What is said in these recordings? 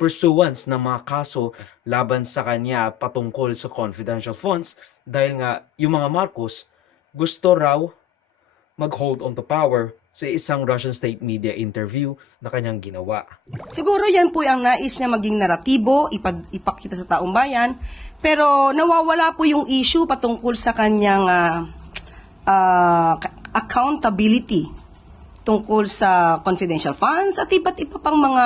pursuance ng mga kaso laban sa kanya patungkol sa confidential funds dahil nga yung mga Marcos gusto raw mag-hold on to power sa isang Russian state media interview na kanyang ginawa. Siguro yan po ang nais niya maging naratibo, ipakita sa taong bayan, pero nawawala po yung issue patungkol sa kanyang accountability tungkol sa confidential funds at iba't iba pang mga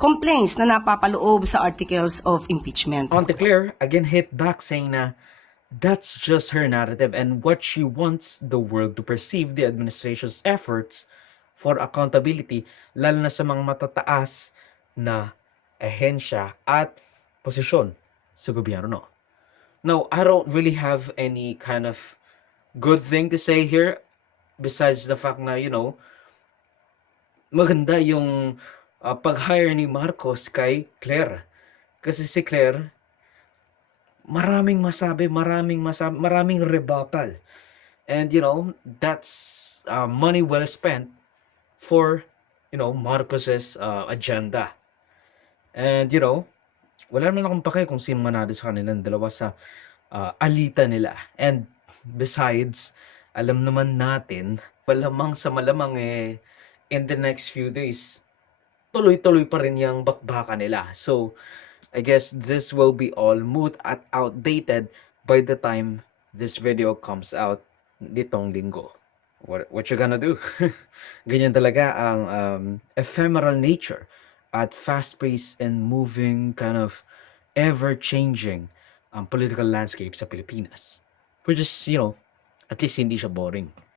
complaints na napapaloob sa articles of impeachment. Chanticleer again hit back saying na that's just her narrative and what she wants the world to perceive the administration's efforts for accountability, lalo na sa mga matataas na ahensya at posisyon sa gobyerno. Now, I don't really have any kind of good thing to say here besides the fact na, maganda yung pag-hire ni Marcos kay Claire. Kasi si Claire, maraming maraming rebuttal. And, that's money well spent for, Marcos's agenda. And, wala naman akong pake kung sino manalo sa kanilang dalawa sa alitan nila. And besides, alam naman natin, malamang sa malamang in the next few days, tuloy-tuloy pa rin yung bakbakan nila. So, I guess this will be all moot at outdated by the time this video comes out nitong linggo. What you gonna do? Ganyan talaga ang ephemeral nature at fast-paced and moving kind of ever-changing political landscape sa Pilipinas. Which is, at least hindi siya boring.